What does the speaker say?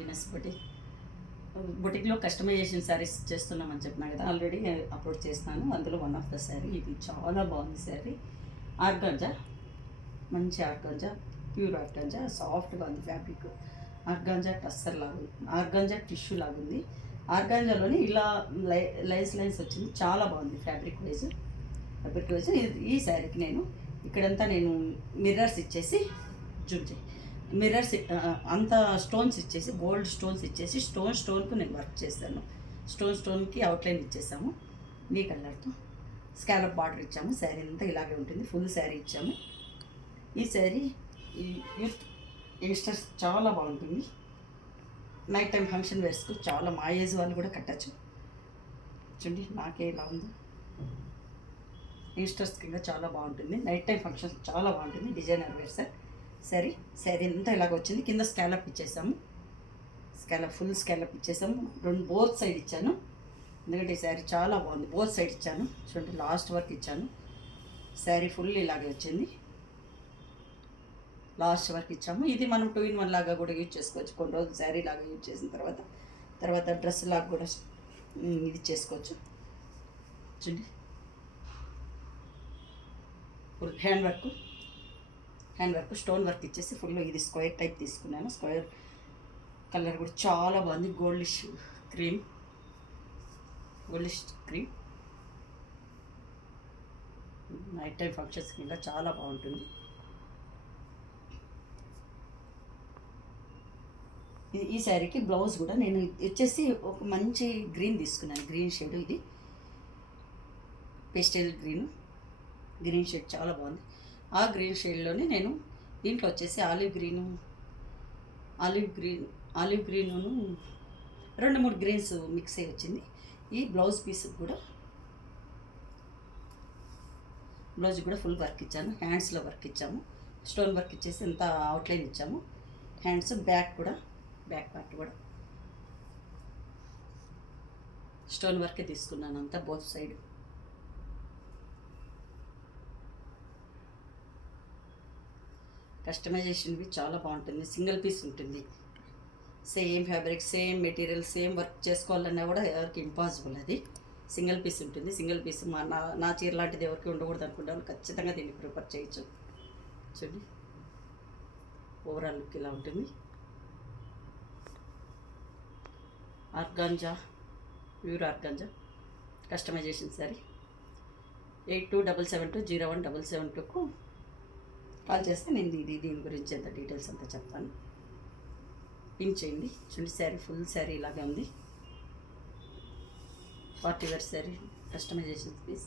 Venus బొటిక్లో customization saris చేస్తున్నామని చెప్పినా కదా, ఆల్రెడీ అప్లోడ్ చేస్తాను. అందులో వన్ ఆఫ్ ద శారీ ఇది చాలా బాగుంది శారీ. ఆర్గాంజా, మంచి ఆర్గాంజా, ప్యూర్ ఆర్గాంజా, సాఫ్ట్గా ఉంది ఫ్యాబ్రిక్. ఆర్గాంజా టస్సర్ లాగా, ఆర్గాంజా టిష్యూ లాగుంది. ఆర్గాంజాలోని ఇలా లైన్స్ వచ్చింది, చాలా బాగుంది ఫ్యాబ్రిక్ వైజ్. ఈ శారీకి నేను ఇక్కడంతా నేను మిర్రర్స్ ఇచ్చేసి మిర్రర్స్ అంతా స్టోన్స్ ఇచ్చేసి, గోల్డ్ స్టోన్స్ ఇచ్చేసి స్టోన్కు నేను వర్క్ చేశాను. స్టోన్కి అవుట్లైన్ ఇచ్చేసాము నీ కలర్తో. స్కాలప్ బార్డర్ ఇచ్చాము. శారీ అంతా ఇలాగే ఉంటుంది, ఫుల్ శారీ ఇచ్చాము. ఈ శారీ ఈ యూత్ యంగ్స్టర్స్ చాలా బాగుంటుంది. నైట్ టైం ఫంక్షన్ వేర్స్కు చాలా మా ఏజ్ వాళ్ళు కూడా కట్టచ్చు. చూడండి నాకే ఇలా ఉంది. యంగ్స్టర్స్కి ఇంకా చాలా బాగుంటుంది. నైట్ టైం ఫంక్షన్ చాలా బాగుంటుంది. డిజైనర్ వేర్ శారీ అంతా ఇలాగ వచ్చింది. కింద స్కాలప్ ఇచ్చేసాము. ఫుల్ స్కాలప్ ఇచ్చేసాము. బోత్ సైడ్ ఇచ్చాను, ఎందుకంటే ఈ శారీ చాలా బాగుంది. బోత్ సైడ్ ఇచ్చాను. చూడండి లాస్ట్ వరకు ఇచ్చాను. శారీ ఫుల్ ఇలాగే వచ్చింది, లాస్ట్ వరకు ఇచ్చాము. ఇది మనం 2-in-1 లాగా కూడా యూజ్ చేసుకోవచ్చు. కొన్ని రోజులు శారీ లాగా యూజ్ చేసిన తర్వాత డ్రెస్ లాగా కూడా ఇది చేసుకోవచ్చు. చూడండి full hand work stone work ఇచ్చేసి ఫుల్ ఇది స్క్వేర్ టైప్ తీసుకున్నాను. స్క్వేర్ కలర్ కూడా చాలా బాగుంది. గోల్డిష్ క్రీమ్ నైట్ టైం ఫంక్షన్స్కి ఇంకా చాలా బాగుంటుంది. ఈ శారీకి బ్లౌజ్ కూడా నేను వచ్చేసి ఒక మంచి గ్రీన్ తీసుకున్నాను. గ్రీన్ షేడ్, ఇది పేస్టల్ గ్రీన్ షేడ్ చాలా బాగుంది. ఆ గ్రీన్ షేడ్లోనే నేను దీంట్లో వచ్చేసి ఆలివ్ గ్రీను 2-3 గ్రీన్స్ మిక్స్ అయ్యి వచ్చింది. ఈ బ్లౌజ్ కూడా ఫుల్ వర్క్ ఇచ్చాను. హ్యాండ్స్లో వర్క్ ఇచ్చాము. స్టోన్ వర్క్ ఇచ్చేసి ఎంత అవుట్లైన్ ఇచ్చాము. హ్యాండ్స్ బ్యాక్ పార్ట్ కూడా స్టోన్ వర్కే తీసుకున్నాను అంతా, బోత్ సైడ్. కస్టమైజేషన్వి చాలా బాగుంటుంది. సింగిల్ పీస్ ఉంటుంది. Same fabric, same material, same work చేసుకోవాలన్నా కూడా ఎవరికి ఇంపాసిబుల్. అది సింగిల్ పీస్ ఉంటుంది. సింగిల్ పీస్ నా చీర లాంటిది ఎవరికి ఉండకూడదు అనుకుంటే వాళ్ళు ఖచ్చితంగా దీన్ని ప్రిఫర్ చేయొచ్చు. చూడండి ఓవరాల్ లుక్ ఇలా ఉంటుంది. Organza, pure organza customization saree. 8277201772కు కాల్ చేస్తే నేను దీని గురించి ఎంత డీటెయిల్స్ అంతా చెప్తాను. పింక్ చేయండి. చూడండి శారీ ఫుల్ శారీ ఇలాగే ఉంది. Party wear sari, customisation piece.